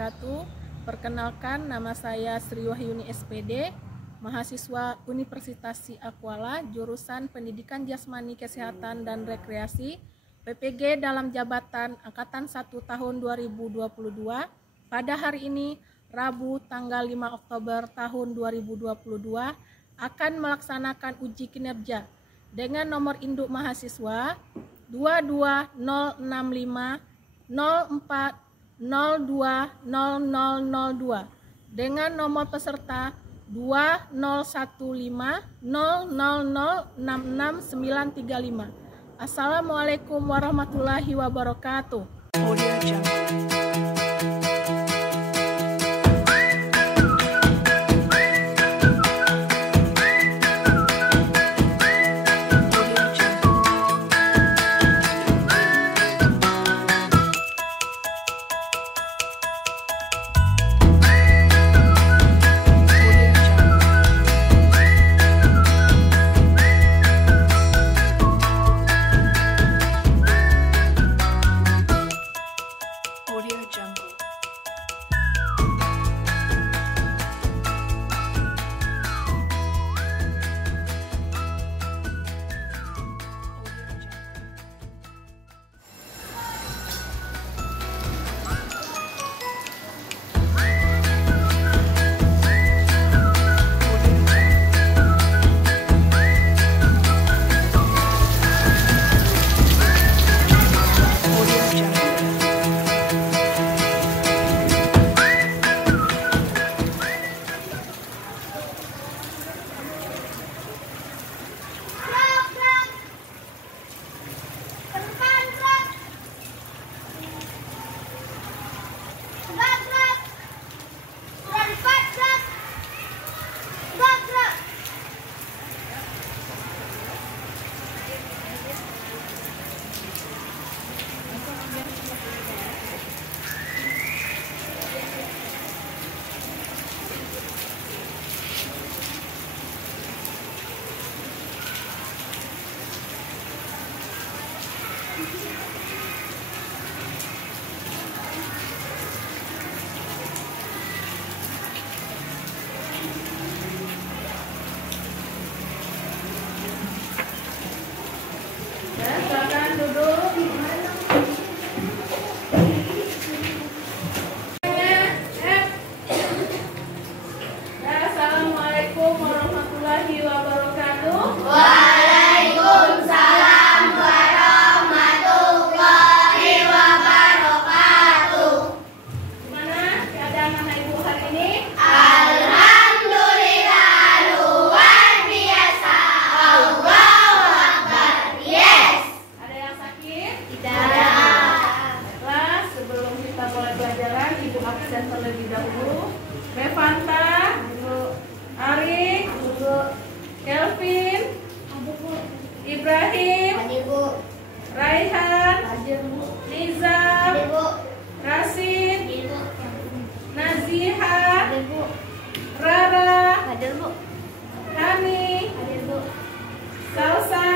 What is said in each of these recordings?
wabarakatuh. Perkenalkan, nama saya Sri Wahyuni SPD, mahasiswa Universitas Siakwala, jurusan Pendidikan Jasmani Kesehatan dan Rekreasi, PPG dalam jabatan Angkatan 1 tahun 2022. Pada hari ini, Rabu tanggal 5 Oktober tahun 2022, akan melaksanakan uji kinerja dengan nomor induk mahasiswa 22065 04020002 dengan nomor peserta 201500066935. Assalamualaikum warahmatullahi wabarakatuh. Silakan duduk. Assalamualaikum warahmatullahi wabarakatuh. Waalaikumsalam warahmatullahi wabarakatuh. Gimana keadaan anak ibu hari ini? Alhamdulillah luar biasa. Allahu Akbar. Yes. Ada yang sakit? Tidak. Baiklah, sebelum kita mulai pelajaran, ibu absen terlebih dahulu. Revanta, Ari, Kelvin, Ibrahim, Raihan, Nizam, Rasid, Naziha, Rara, Hani, Salsa,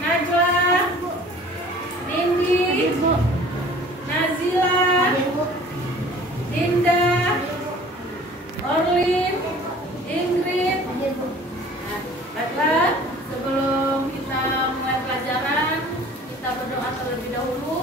Najwa, Nindi, Nazila, Dinda, Orlin, Ingrid. Baiklah, sebelum kita mulai pelajaran, kita berdoa terlebih dahulu.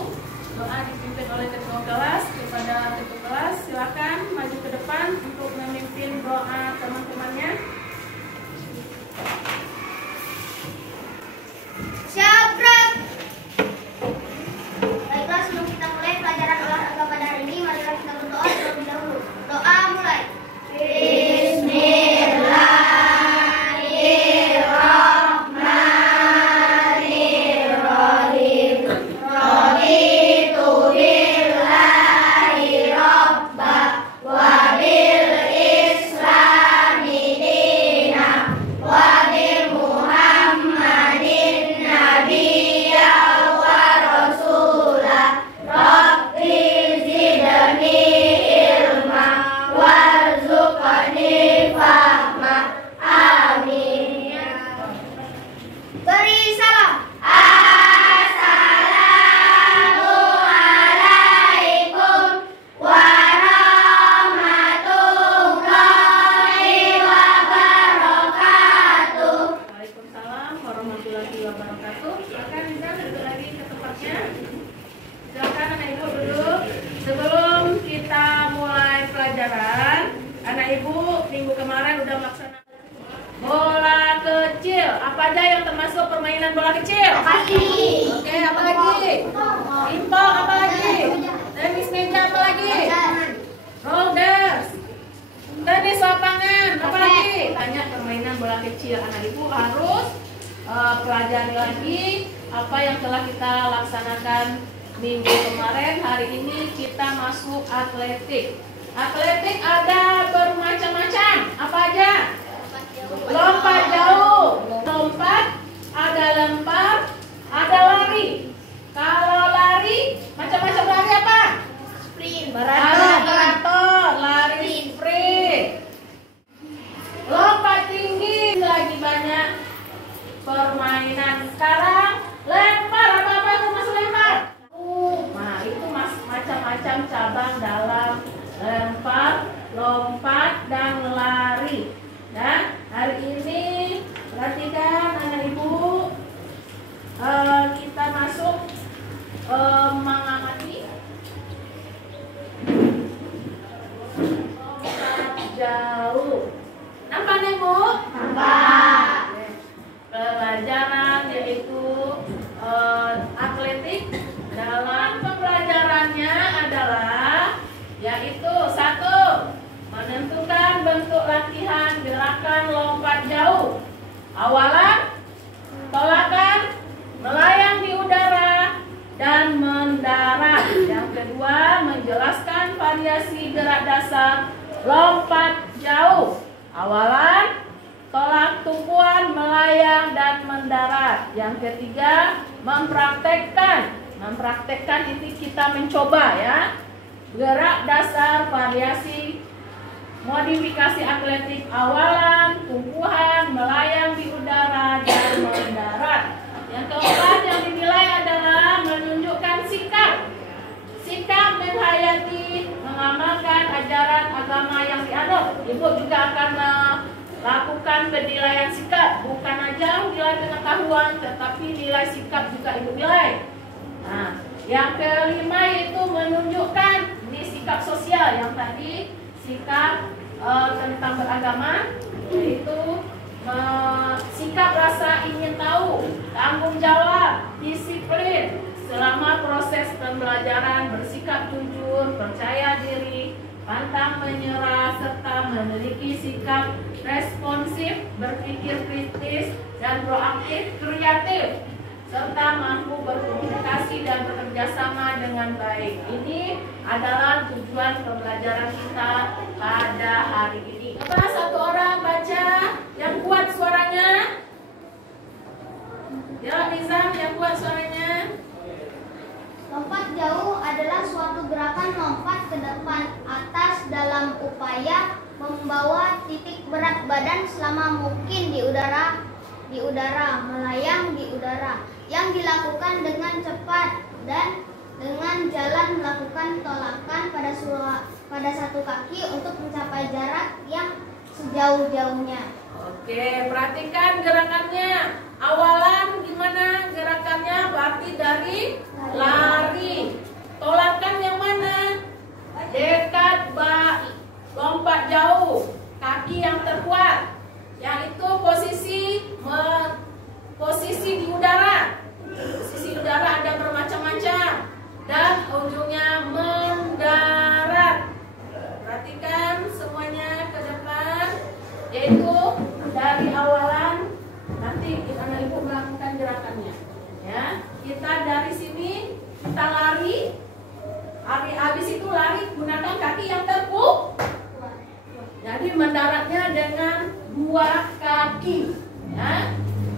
aja yang termasuk permainan bola kecil? Pasti. Oke, apa lagi? Pingpong, apa lagi? Tenis meja, apa lagi? Rollers, tenis lapangan, apa lagi? Banyak permainan bola kecil. Anak ibu harus pelajari lagi apa yang telah kita laksanakan minggu kemarin. Hari ini kita masuk atletik. Atletik ada bermacam-macam. Apa aja? Lompat jauh, lompat, ada lempar, ada lari. Kalau lari, macam-macam lari apa? Sprint. Ada maraton, lari sprint. Lompat tinggi, lagi banyak permainan. Sekarang lempar, apa-apa itu masuk lempar. Nah, itu macam-macam cabang dalam lempar, lompat, dan lari. Nah, hari ini perhatikan anak ibu, kita masuk mengamati lompat jauh. Nampak nih Bu? Nampak. Pelajaran yaitu atletik. Dalam pembelajarannya adalah yaitu 1. Menentukan bentuk latihan gerakan lompat jauh. Awalan, tolakan, melayang di udara, dan mendarat. Yang kedua, menjelaskan variasi gerak dasar lompat jauh. Awalan, tolak tumpuan, melayang, dan mendarat. Yang ketiga, mempraktekkan. Mempraktekkan itu kita mencoba ya. Gerak dasar variasi modifikasi atletik awalan, tumpuan, melayang di udara, dan mendarat. Yang keempat yang dinilai adalah menunjukkan sikap. Sikap menghayati, mengamalkan ajaran agama yang dianut. Ibu juga akan melakukan penilaian sikap. Bukan aja nilai pengetahuan, tetapi nilai sikap juga ibu nilai. Nah, yang kelima itu menunjukkan di sikap sosial yang tadi sikap tentang beragama, yaitu sikap rasa ingin tahu, tanggung jawab, disiplin selama proses pembelajaran, bersikap jujur, percaya diri, pantang menyerah, serta memiliki sikap responsif, berpikir kritis dan proaktif, kreatif, serta mampu berkomunikasi dan bekerja sama dengan baik. Ini adalah tujuan pembelajaran kita pada hari ini. Coba satu orang baca yang kuat suaranya. Ya, Nizam yang kuat suaranya. Lompat jauh adalah suatu gerakan lompat ke depan atas dalam upaya membawa titik berat badan selama mungkin di udara, melayang di udara, yang dilakukan dengan cepat dan dengan jalan melakukan tolakan pada satu kaki untuk mencapai jarak yang sejauh-jauhnya. Oke, perhatikan gerakannya. Awalan gimana gerakannya? Berarti dari lari. Tolakan yang mana? Dekat, lompat jauh. Kaki yang terkuat. Yang itu posisi di udara. Posisi udara ada bermacam-macam. Dan ujungnya mendarat. Perhatikan semuanya ke depan. Yaitu dari awalan, nanti anak ibu melakukan gerakannya. Ya, kita dari sini kita lari. Habis itu lari gunakan kaki yang terkuat. Jadi mendaratnya dengan 2 kaki. Ya,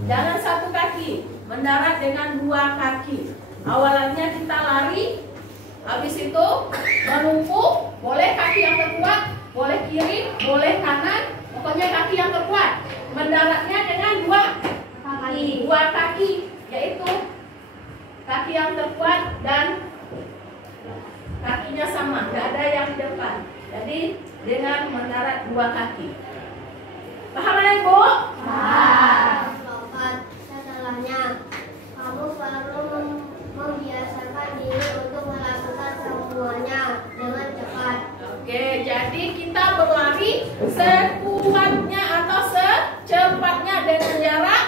jangan 1 kaki. Mendarat dengan 2 kaki. Awalannya kita lari. Habis itu menumpuk. Boleh kaki yang terkuat, boleh kiri, boleh kanan. Pokoknya kaki yang terkuat. Mendaratnya dengan 2 kaki, yaitu kaki yang terkuat dan kakinya sama, nggak ada yang di depan. Jadi dengan mendarat 2 kaki. Paham ya Bu? Paham. Lompat setelahnya, kamu perlu membiasakan diri untuk melakukan semuanya dengan cepat. Oke, jadi kita berlari sekuatnya atau secepatnya dengan jarak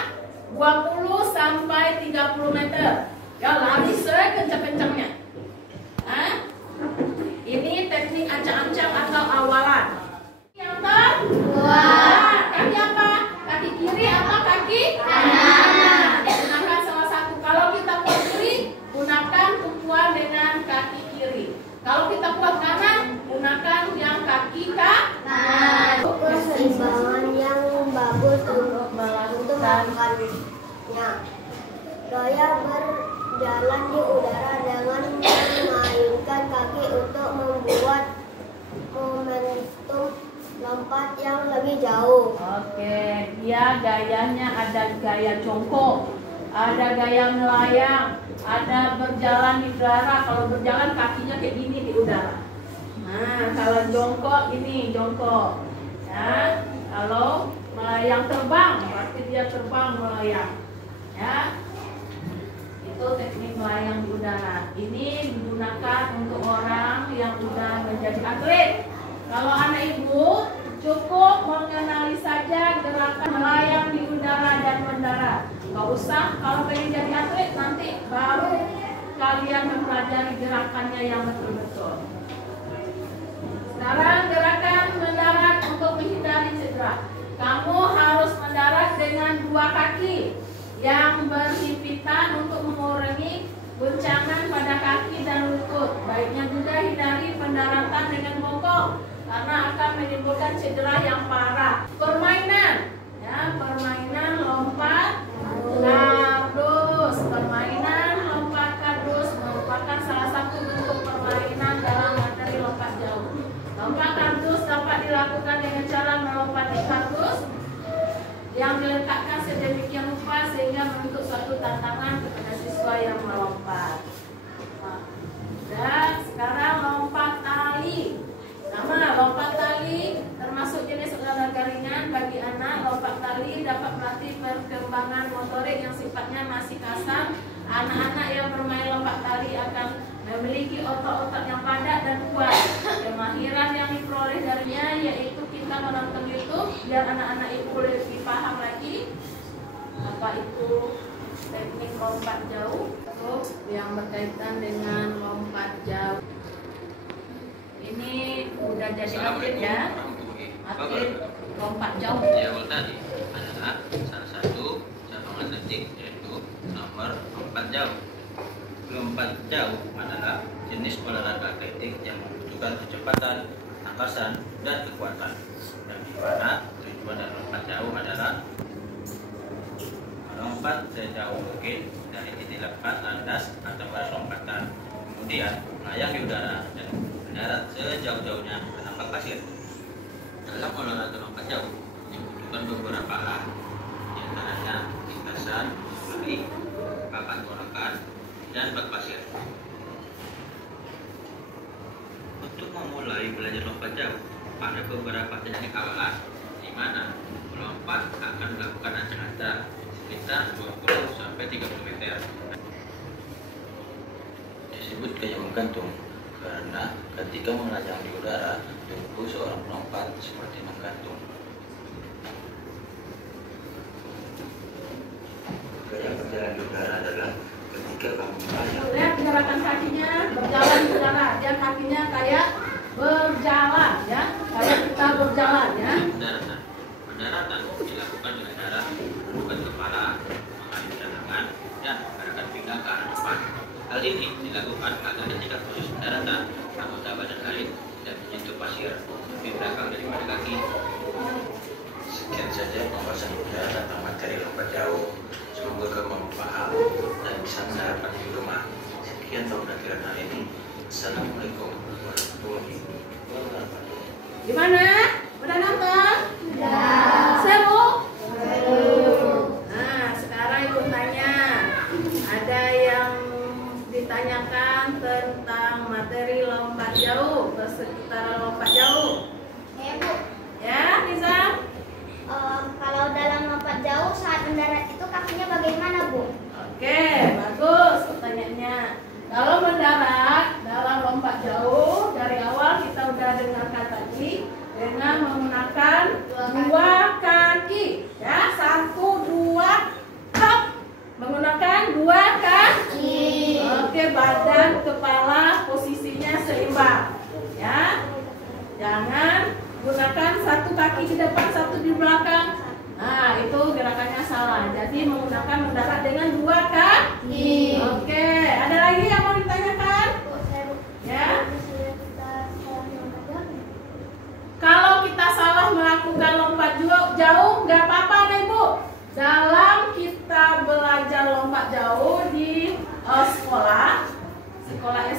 20 sampai 30 meter. Ya, lari sekencang-kencangnya. Nah, ini teknik ancang-ancang atau awalan. Yang kedua, kaki apa? Kaki kiri atau kaki kanan? Gunakan salah satu. Kalau kita kuat kiri, gunakan tumpuan dengan kaki kiri. Kalau kita kuat kanan, gunakan yang kaki kanan. Keseimbangan yang bagus untuk melakukannya. Gaya berjalan di udara dengan memainkan kaki untuk membuat momentum lompat yang lebih jauh. Oke, dia gayanya ada gaya jongkok, ada gaya melayang, ada berjalan di udara. Kalau berjalan kakinya kayak gini di udara. Nah, kalau jongkok ini jongkok. Ya, kalau melayang terbang, berarti dia terbang melayang. Ya, itu teknik melayang di udara. Ini digunakan untuk orang yang sudah menjadi atlet. Kalau anak ibu cukup mengenali saja gerakan melayang di udara dan mendarat. Gak usah, kalau pengen jadi atlet nanti baru kalian mempelajari gerakannya yang betul-betul. Sekarang gerakan mendarat untuk menghindari cedera. Kamu harus mendarat dengan dua kaki yang berhimpitan untuk mengurangi guncangan pada kaki dan lutut. Baiknya juga hindari pendaratan dengan bongkok karena akan menimbulkan cedera yang parah. Permainan, ya, permainan lompat kardus. Permainan lompat kardus merupakan salah satu bentuk permainan dalam materi lompat jauh. Lompat kardus dapat dilakukan dengan cara melompati kardus yang diletakkan sedemikian rupa sehingga membentuk suatu tantangan kepada siswa yang melompat. Dan sekarang lompat tali. Nama lompat tali termasuk jenis olahraga ringan bagi anak. Lompat tali dapat melatih perkembangan motorik yang sifatnya masih kasar. Anak-anak yang bermain lompat tali akan memiliki otot-otot yang padat dan kuat. Kemahiran yang diperoleh darinya yaitu kita menonton YouTube biar anak-anak ibu lebih paham lagi apa itu teknik lompat jauh yang berkaitan dengan lompat jauh. Ini udah jadi atlet ya, atlet lompat jauh. Ya, tadi adalah salah satu cabang atletik yaitu nomor lompat jauh. Lompat jauh adalah jenis olahraga atletik yang membutuhkan kecepatan, angkasan, dan kekuatan. Dan di mana tujuan dari lompat jauh adalah melompat sejauh mungkin dari titik lepas landas atau baris lompatan, kemudian melayang di udara dan mendarat sejauh-jauhnya ke tempat pasir. Dalam olahraga lompat jauh dibutuhkan beberapa hal, di antaranya lintasan, lari, papan torakan, dan bak pasir. Untuk memulai belajar lompat jauh, ada beberapa teknik awalan, di mana melompat akan dilakukan ancang-ancang sekitar 20 sampai 30 meter. Disebut gaya menggantung karena ketika melayang di udara, tubuh seorang pelompat seperti menggantung. Gaya berjalan di udara adalah ketika kamu melayang. Lihat gerakan kakinya berjalan di udara, dia kakinya kayak berjalan ya, kayak kita berjalan ya. Pendaratan dilakukan dengan cara menundukkan kepala, mengalihkan tangan, dan menggerakkan pinggang ke arah depan. Hal ini dilakukan agar ketika proses pendaratan, anggota badan lain dan menyentuh pasir lebih belakang daripada kaki. Sekian saja pembahasan udara tentang materi lompat jauh. Semoga kamu paham dan bisa menerapkan di rumah. Sekian pembelajaran hari ini. Assalamualaikum warahmatullahi wabarakatuh. Gimana? Udah nonton? Seru? Nah, sekarang ibu tanya. Ada yang ditanyakan tentang materi lompat jauh, sekitar lompat jauh. Ya, Bu. Ya, bisa? Kalau dalam lompat jauh saat mendarat itu kakinya bagaimana, Bu? Oke, bagus pertanyaannya. Kalau mendarat dalam lompat jauh, dari awal kita udah dengarkan tadi dengan Jadi menggunakan mendarat dengan 2 kaki. Oke, ada lagi yang mau ditanyakan? Ya. Kalau kita salah melakukan lompat jauh, nggak apa-apa, Bapak Ibu. Dalam kita belajar lompat jauh di sekolah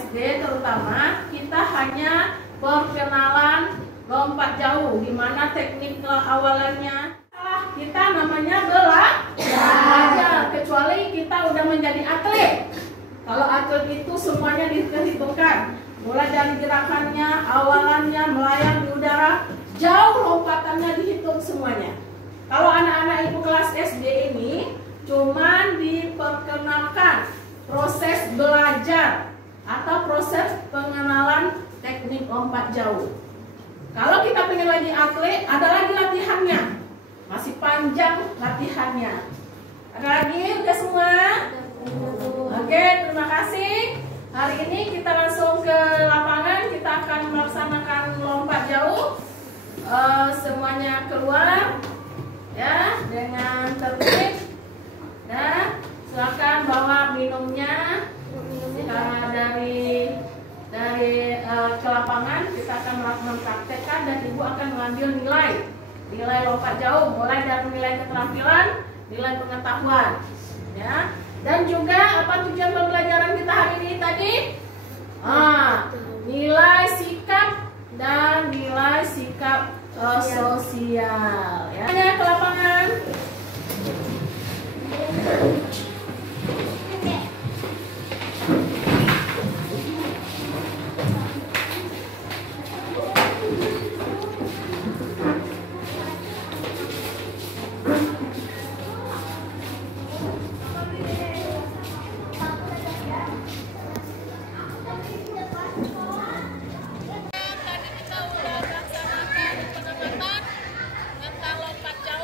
SD terutama, kita hanya perkenalan lompat jauh, di mana teknik awalannya kita namanya belajar, kecuali kita udah menjadi atlet. Kalau atlet itu semuanya diperhitungkan, mulai dari gerakannya, awalannya, melayang di udara, jauh lompatannya dihitung semuanya. Kalau anak-anak ibu kelas SD ini cuman diperkenalkan proses belajar atau proses pengenalan teknik lompat jauh. Kalau kita pengen lagi atlet, ada lagi latihannya. Masih panjang latihannya. Ada lagi? Udah semua? Oke, terima kasih. Hari ini kita langsung ke lapangan. Kita akan melaksanakan lompat jauh. Semuanya keluar ya dengan tertib. Nah, silakan bawa minumnya. Dari ke lapangan kita akan melakukan praktekkan dan ibu akan mengambil nilai lompat jauh, mulai dari nilai keterampilan, nilai pengetahuan, ya. Dan juga apa tujuan pembelajaran kita hari ini tadi? Nilai sikap dan nilai sikap sosial. Ya. Ke lapangan. Tadi kita udah melaksanakan pengamatan tentang lompat jauh.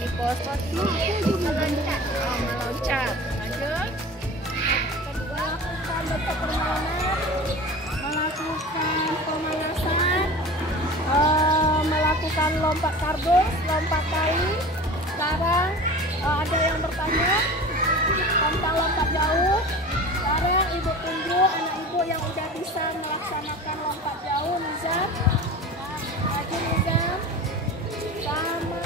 Di posisi meloncat. Oh, meloncat. Lanjut. Kedua, melakukan bentuk permainan, melakukan pemanasan, melakukan lompat kardus, lompat tali. Sekarang ada yang bertanya tentang lompat jauh. Sekarang ibu tunjuk anak ibu yang udah bisa melaksanakan lompat jauh. Nizam, maju Nizam, sama.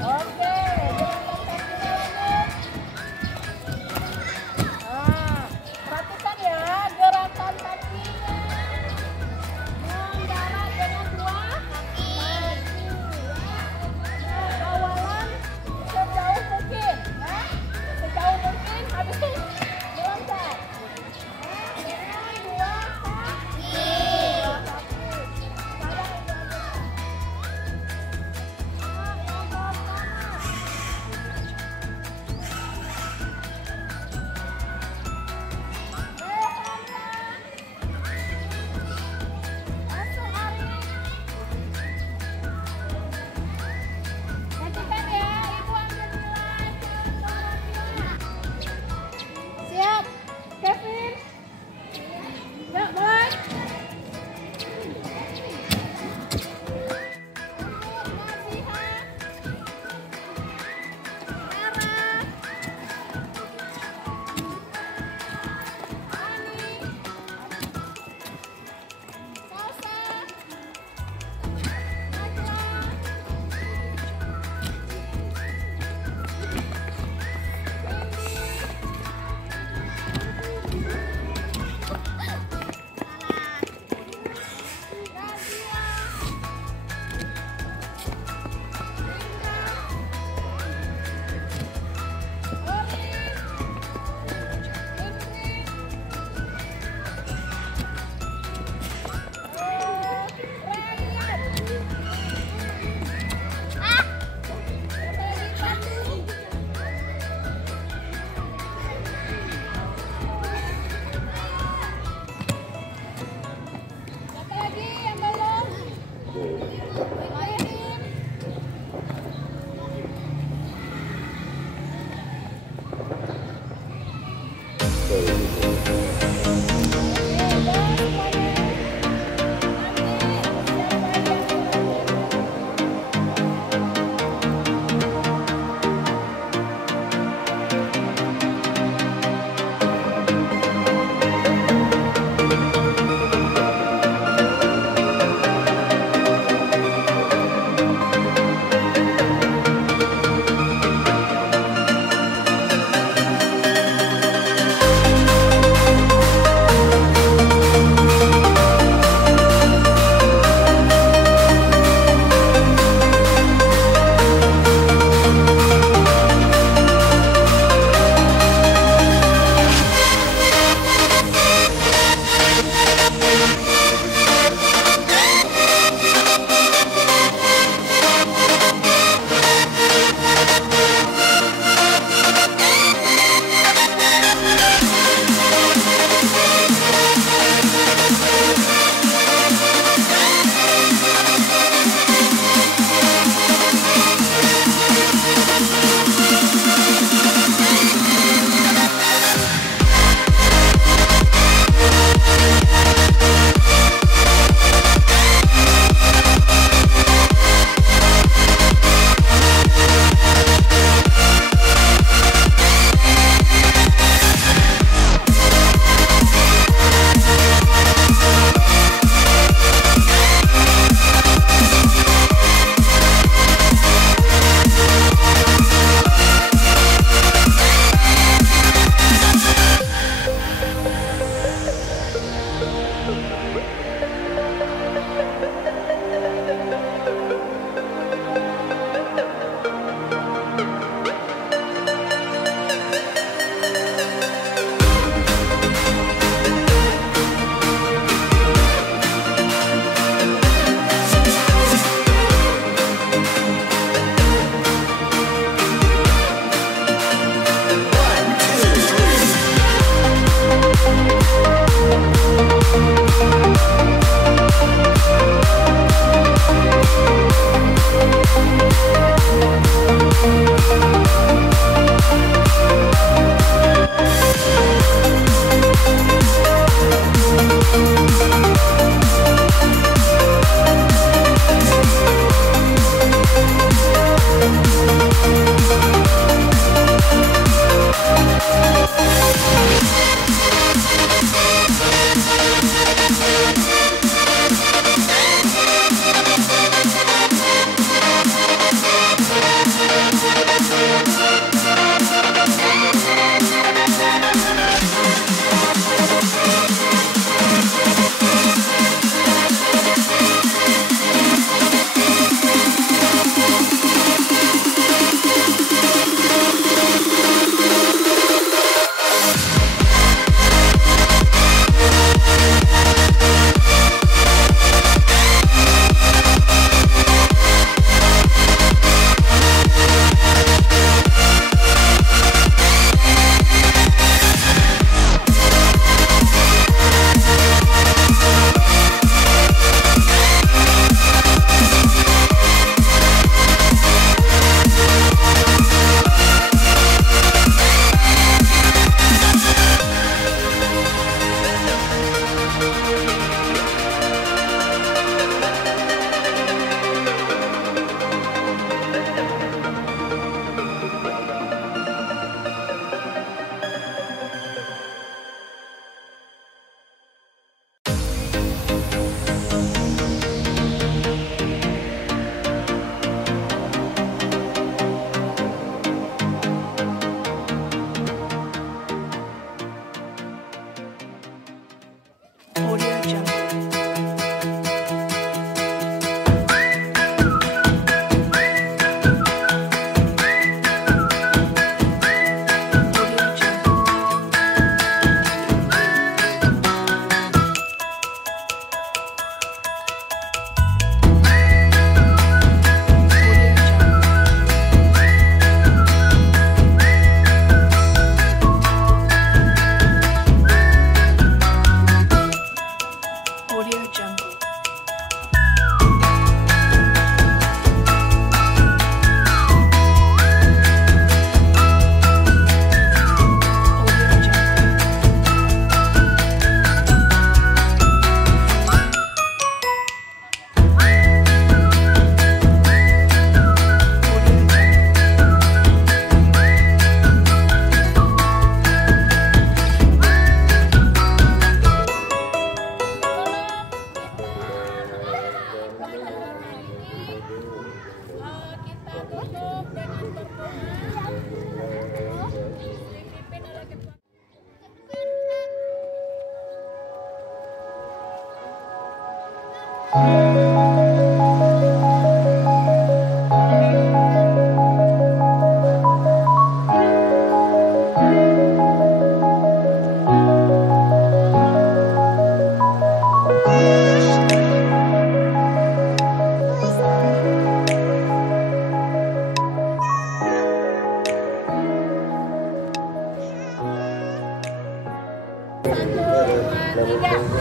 Oke, perhatikan ya gerakan kakinya. Mendarat dengan dua kaki. Awalan sejauh mungkin, sejauh mungkin habis itu meloncat.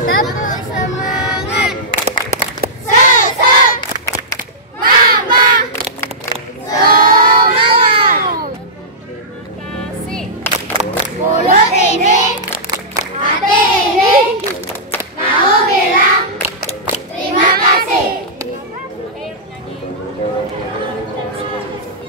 Satu semangat. Mama. Semangat. Kasih. Mulut ini, hati ini, mau bilang terima kasih.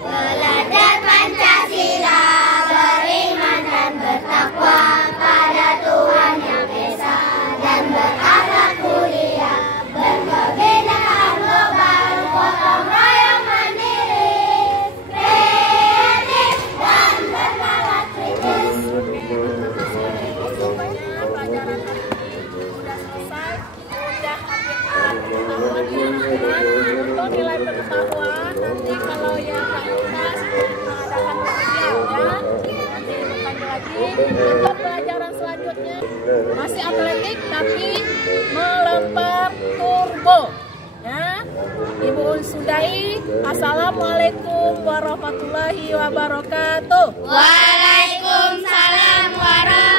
Belajar Pancasila, beriman dan bertakwa pada Tuhan Yang Esa, dan berakhlak mulia, berkebinekaan global, gotong royong mandiri, kreatif dan bernalar kritis. Pokoknya pelajaran hari ini udah selesai, udah hampir pengetahuannya. Untuk nilai pengetahuan nanti kalau yang nggak tuntas mengadakan kajian ya. Nanti bertanya lagi. Untuk pelajaran selanjutnya masih atletik tapi melempar turbo. Ya, Ibu Unsudai, Assalamualaikum warahmatullahi wabarakatuh. Waalaikumsalam warahmatullahi